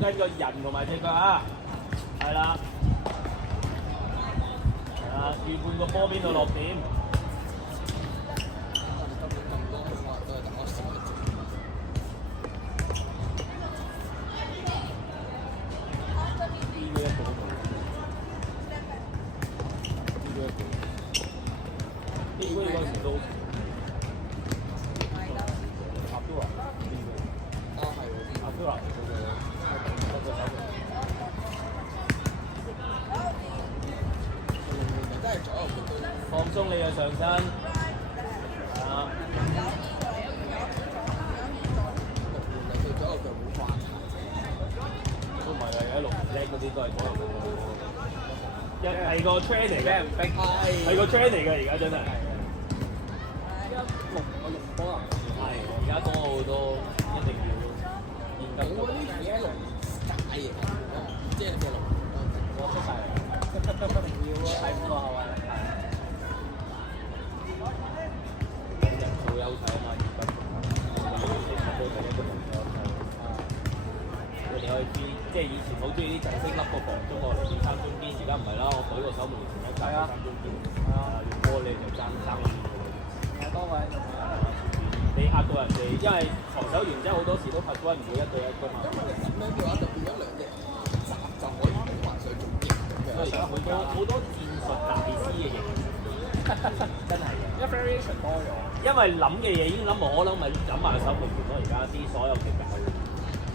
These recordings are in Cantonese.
緊個人同埋隻腳啊，係啦，係啦，預判個波邊度落點。放鬆你嘅上身，啊！都唔係嘅，一路唔叻嗰啲都係左右腳。係個 train 嚟嘅，唔逼。係個 train 嚟嘅，而家真係。六波啊！係，而家多好多，一定要現金。我呢啲嘢龍大型，即係隻龍，我出晒嚟。要啊，係咁啊，係咪？人數優勢啊嘛，現金。都係一個龍優勢。我哋可以知，即係以前好中意啲陣式笠個防中我嚟三中堅，而家唔係啦，我舉個手門前一格三中堅。係啊，用波你就爭遠。係多位。你嚇到人哋，因為防守完之後好多時都拍咗唔會一對一㗎嘛。咁樣嘅話就變咗兩隻集就可以橫上做型嘅。所以而家好多戰術大師嘅型，真係嘅。因為 variation 多咗。因為諗嘅嘢已經諗無可諗，咪諗埋手門拳咯。而家啲所有嘅教練。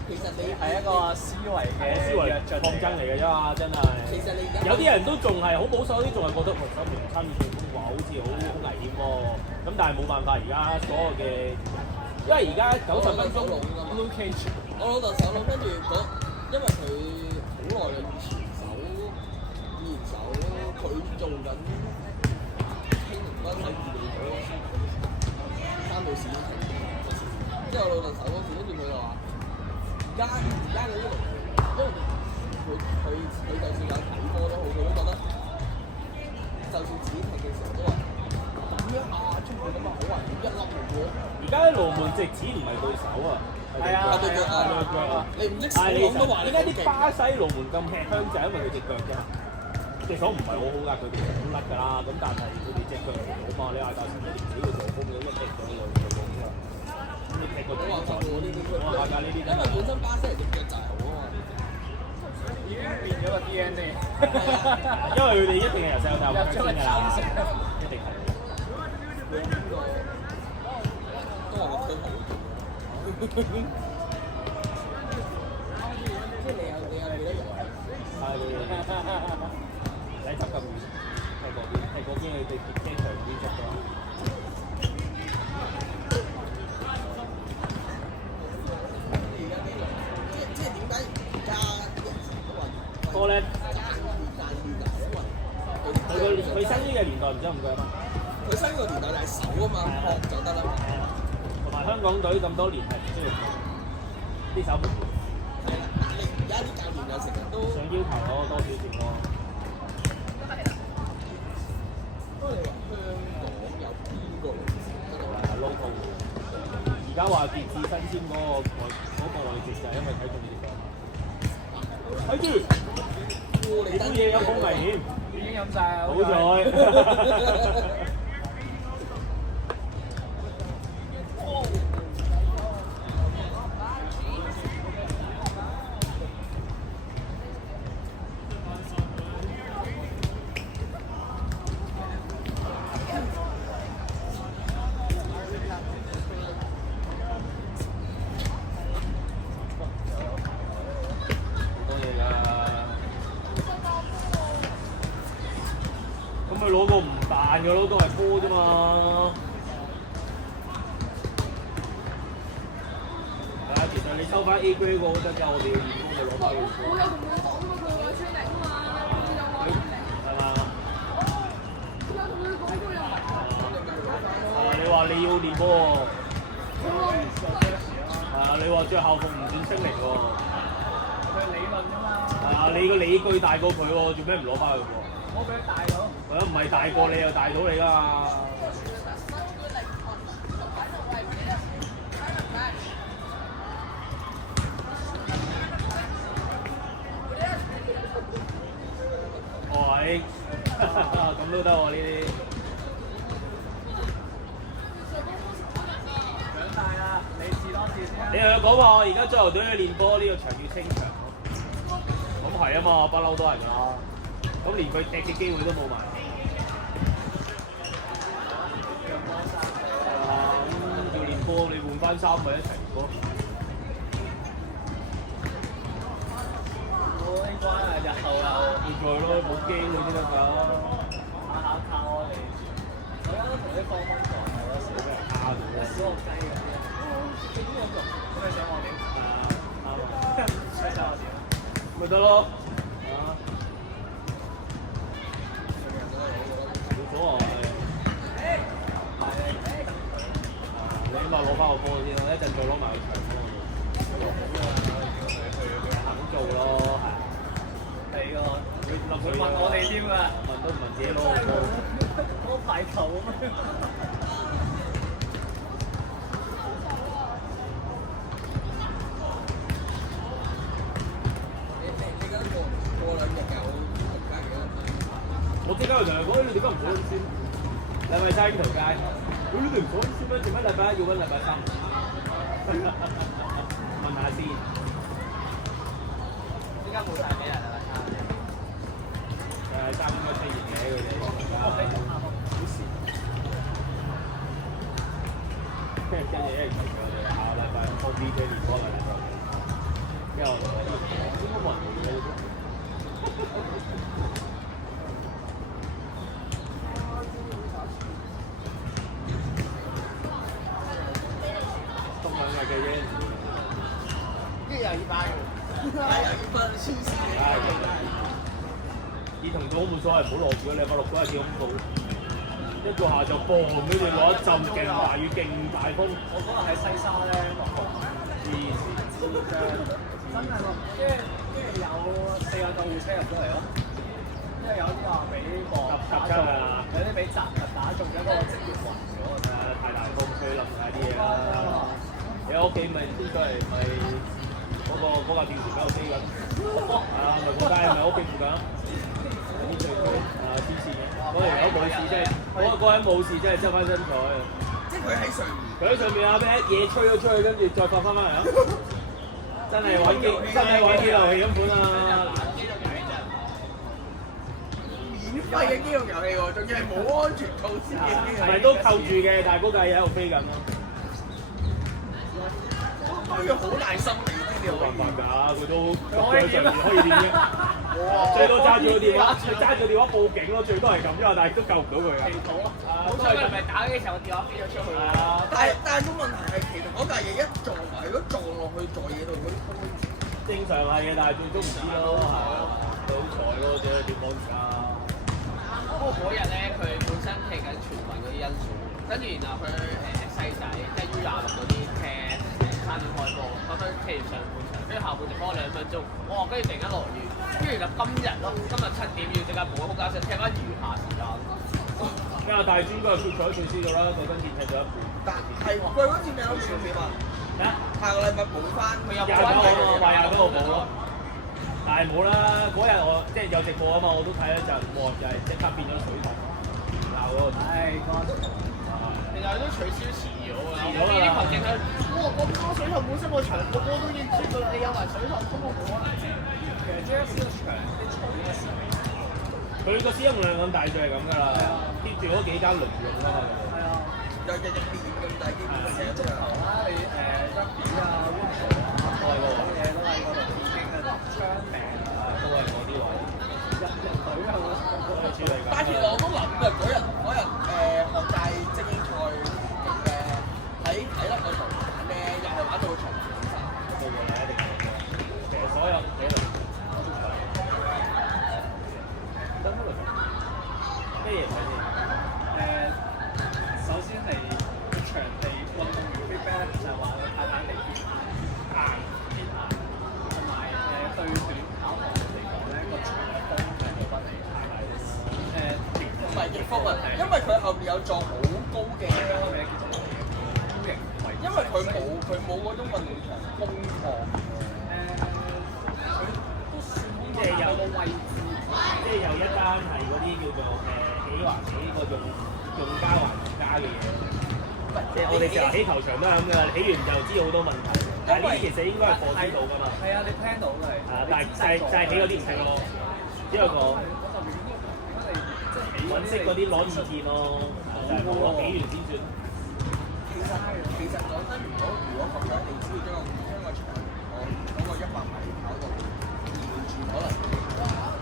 其實你係一個思維抗爭嚟嘅啫嘛，真係。其實你有啲人都仲係好保守，啲仲係覺得手門參與進攻話好似好危險喎。咁但係冇辦法，而家所有嘅，因為而家90分鐘 blue cage， 我老豆手籠跟住因為佢好耐嘅前手，佢做緊青龍軍喺預備組3到4場，之後我老豆手嗰時，跟住佢就話：而家嗰啲龍，因為佢就算有睇波都好，佢都覺得，就算自己踢嘅時候都話。咁樣出去咁啊，好危險，一粒嚟嘅。而家啲龍門直指唔係對手啊，係啊，對腳啊，你唔識手龍都話。點解啲巴西龍門咁吃香就係因為佢隻腳啫？隻手唔係好好㗎，佢哋好甩㗎啦。咁但係佢哋隻腳嚟好嘛，你嗌教練一年幾個助攻嘅，一踢咗你就冇啦。咁你踢個左就呢啲，我話㗎呢啲，因為本身巴西人隻腳就係好啊嘛。已經變咗個 DNA。因為佢哋一定係由細到大學先㗎啦，一定係。都話個推好啲。即係你有幾多人？係你執咁遠，係嗰邊去地鐵車場邊執咗。即係點解而家啲人都話多咧？佢新呢個年代唔知唔覺得？佢新個年代就係手啊嘛，學就得啦嘛。同埋香港隊咁多年係唔需要啲手門。係啦，但係而家啲教練有成日都想要求咯，多少少咯。都係啦。不過你話香港有邊個嗰度係 local？ 而家話傑志新簽嗰個外籍就係因為睇中呢個。睇住，你啲嘢有好危險。已經飲晒啦，好彩。佢攞個唔彈嘅咯，都係波啫嘛。係啊，其實你收翻 A grade 個都得㗎，我哋要驗工就攞翻佢。我有同佢講過佢話出嚟啊嘛，佢又話係嘛？有同佢講過又話。係啊，你話你要練波喎。係啊，你話着校服唔算升嚟喎。佢理論啫嘛。係啊，你個理據大過佢喎，做咩唔攞翻佢喎？我俾佢大到，係咯，唔係大過你又大到你㗎嘛。都得喎呢啲。長大啦，你試多次先啦。你同佢講話，我而家足球隊去練波，呢個場要清場。咁係啊嘛，不嬲都係㗎啦。咁連佢踢嘅機會都冇埋。要練波，你換翻衫咪一齊練波。呢關啊，日後又要再咯，冇機會先得㗎。下下靠我哋。我而家都同啲方方講，有時俾人蝦咗，小學雞嗰啲啊。咁你想我點？啱啊。想我點？咪得咯。冇所謂。你起碼攞翻個波先咯，一陣再攞埋個場波。肯做咯，係。係喎，會問我哋添㗎。問都唔問自己攞個波。攞排球咁樣。我即刻就同佢講：你哋今日唔好先，禮拜三呢條街。你哋唔好先咩？做乜禮拜一要揾禮拜三？問下先。依家冇晒幾日啦，禮拜三應該出現嘅佢哋。好事。跟住一齊佢哋下個禮拜放 DJ 練波啦，因為我哋應該冇人嚟嘅。兒童組冇所謂，唔好落雨。禮拜六嗰日幾恐怖，一個下晝暴跟住落一陣勁大雨、勁大風。我嗰日喺西沙咧落風，黐線，真係落，跟住有4架救護車入咗嚟咯。因為有啲話俾個打中，有啲俾雜物打中咗，嗰個職員暈咗。太大風吹冧晒啲嘢啦。你喺屋企咪應該係咪嗰架電池喺度飛緊？係啊，咪嗰街咪屋企附近。啲最衰黐線嘅，嗰條友冇事真係，嗰人冇事真係執翻身彩啊！即係佢喺上面，佢喺上面啊！俾一嘢吹咗出去，跟住再放翻翻嚟啊！真係玩機遊戲咁款啊！免費嘅機動遊戲喎，仲要係冇安全措施嘅機動遊戲。係都扣住嘅，但係嗰架嘢喺度飛緊咯。都要好大心理先至冇辦法㗎，佢都可以點啊？可以點啫？最多揸住個電話，揸住個電話報警咯，最多係咁啫嘛，但係都救唔到佢啊！好彩佢唔係打機嘅時候，個電話飛咗出去。但係個問題係，其實嗰架嘢一撞埋，如果撞落去在嘢度嗰啲風，正常係嘅，但係最終唔知咯，係啊，好彩咯，只係點講而家？不過嗰日咧，佢本身踢緊全運嗰啲因素，跟住然後佢細仔即係 U26嗰啲踢3點開波，咁樣踢完上半場，跟住下半場波2分鐘，哇！跟住突然間落雨，跟住就今日咯，今日7點要即刻補空間上踢翻餘下時間。因為大專嗰日決賽取消咗啦，嗰陣時踢咗一半。但係佢嗰次咪有傳片啊？啊！下個禮拜補翻，佢有廿九號啊，話廿九號補咯。但係冇啦，嗰日我即係有直播啊嘛，我都睇咗一陣，哇！就係即刻變咗水塘，鬧嗰個。其實都取消遲咗㗎啦，遲咗啦啲球證佢，哇！咁多水塘本身個場個波都已經出㗎啦，你有埋水塘都冇啊！其實 J.S. 個場啲草應該少。佢個使用量咁大就係咁㗎啦，貼住嗰幾間輪用啊嘛。係啊，又日日練咁大機會成日足球啦，你rugby 啊、football 啊，都係嗰個，嘢都係嗰度已經係槍名啊，都係嗰啲位。日隊係咪？但係其實我都諗嘅嗰日學界精英賽喺體能嗰度玩咧，又係玩到個場面曬。個個係一定係，其實所有體能得乜嚟㗎？咩嘢睇先？首先係場地運動員 feedback 就係話佢太硬偏硬，同埋對短跑項目嚟講咧個場風係好不利，唔係逆風啊，因為佢後面有座好高嘅，因為佢冇嗰種運動場空曠。都算有個位置，即係有一間係嗰啲叫做起環用家還用家嘅嘢。即係我哋成日起球場都係咁㗎，起完就知好多問題。但係呢啲其實應該係放知到㗎嘛。係啊，你 plan 到㗎係。係啊，但係起嗰啲唔識咯，只有個揾識嗰啲攞意見咯，就係我起完先算。其實講真，如果咁樣，你只要將個場嗰個100米跑道換轉，可能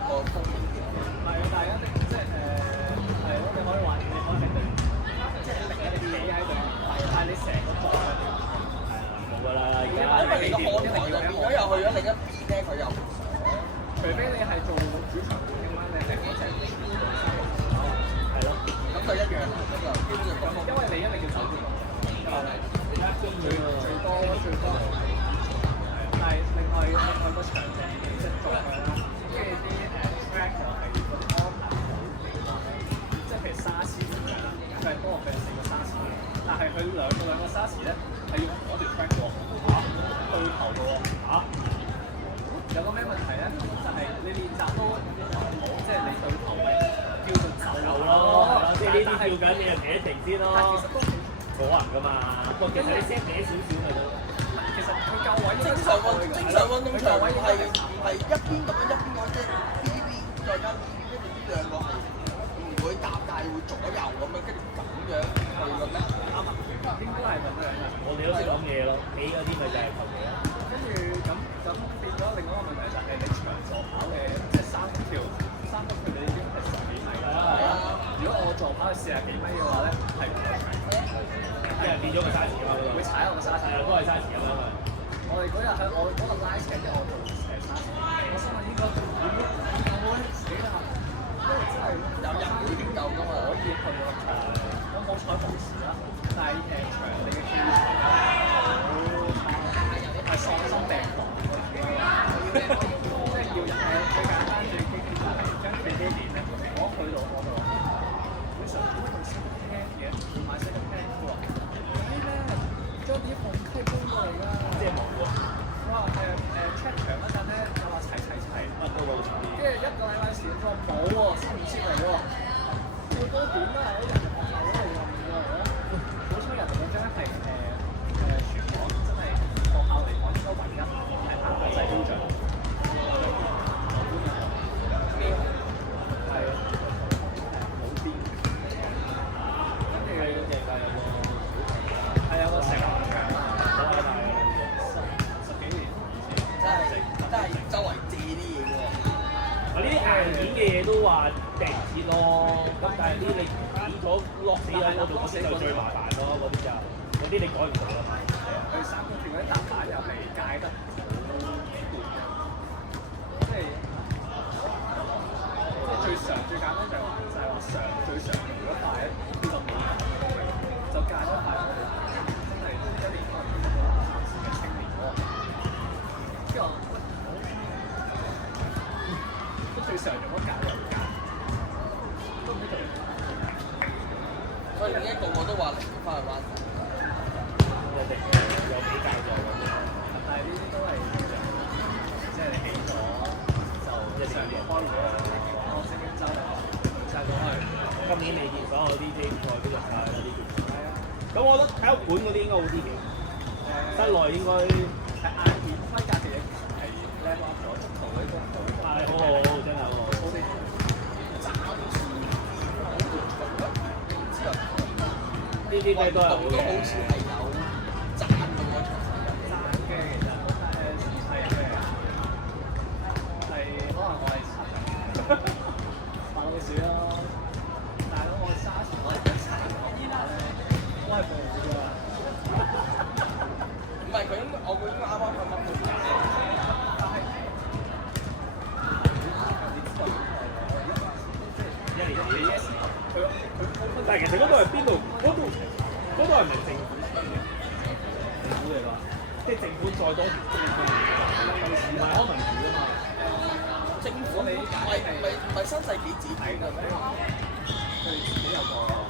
個風險啲。係啊，但係一定即係係咯，你可以話你可以定，即係定你企喺度，但係你成個場係點？冇㗎啦，而家因為你個看台就變咗又去咗另一邊咧，佢又唔想。除非你係做主場觀嘅話，你係嗰隻係咯，咁就一樣啦，咁就基本上咁。因為你一定要走邊個，最多，但係另外個場地即係做嘅啦，跟住啲track 就係嗰啲安排好嘅地方咧，即係譬如沙士咁樣啦，佢係多佢係4個沙士，但係佢兩個沙士咧係要同嗰條 track 過對頭嘅喎有個咩問題咧？就係你練習都唔好，即係你對頭咪叫做走咯，即係呢啲叫緊你就企一停先咯。其實都冇人㗎嘛，不過其實你 set 歪少少咪得。其實佢夠位正常運動場唔係一邊咁樣一邊講即係 B 再加 B， 跟住呢兩個係唔會搭，但係會左右咁樣，跟住咁樣去嘅咩？啱啊，應該係咁樣嘅。我哋都識諗嘢咯，起嗰啲咪就係求其咯。跟住咁變咗另外一個問題就係你長座跑嘅，即係3級你已經係10幾米啦。係啊，如果我座跑係40幾米嘅話咧，係唔夠長。即係變咗個沙池啊嘛，會踩落個沙池。係啊，都係沙池咁樣啊。我哋嗰日喺我嗰度拉車，即係我做沙池。我心諗應該點我咧死啦！因為真係有人會研究㗎嘛，可以去到我冇彩無事啦，但係場地嘅基礎係喪心病狂。即係要人最簡單最基本就係將自己練咧，我去到我就話，會想點解會識聽嘅？會買識得聽嘅喎。啲咩將啲紅區搬過嚟㗎？即係冇喎。我話check 場嗰陣咧，我話齊，乜都冇錢。跟住1個禮拜前我話冇喎，新唔知嚟喎。最多點咧係喺人哋學校嗰度運過嚟咯。好彩人哋嗰張係全港真係學校嚟講應該唯一係啱國際標準。係有個成十幾年，真係周圍借啲嘢喎。呢啲硬件嘅嘢都話定鐵咯，咁但係啲你起咗落死喺嗰度嗰啲就最麻煩咯，嗰啲你改唔到啦嘛。佢3級跳嗰啲踏板又係界得好短，即係最常最簡單就係話最常用嗰塊咧，就冇就界咗塊我哋真係1年可能見到3次嘅青年波，跟住我都最常用嗰界又界，都唔知做咩。所以而家個個都話嚟翻去灣仔。有比較咗咁樣。但係呢啲都係即係你起咗就上年開會我識嘅周就係講係今年你見所有啲精賽都入曬嗰啲決賽。係啊。咁我覺得體育館嗰啲應該好啲嘅。室內應該係硬件規格嘅嘢，其實係 level up 咗，足球嗰啲都好。係好，真係好。我哋暫時呢啲都係好都好似係有賺到個場爭嘅，其實係嘅，係可能我係陳發到少咯。大佬我沙場我係得殘嘅話咧，我係冇㗎。唔係佢應該，我估應該啱啱咁樣去解。但係一年幾？佢但係其實嗰度係邊度？嗰度係咪政府嚟嘅？政府嚟㗎，即係政府再多唔係康文署啊嘛。政府唔係新世紀自己㗎咩？佢自己有個。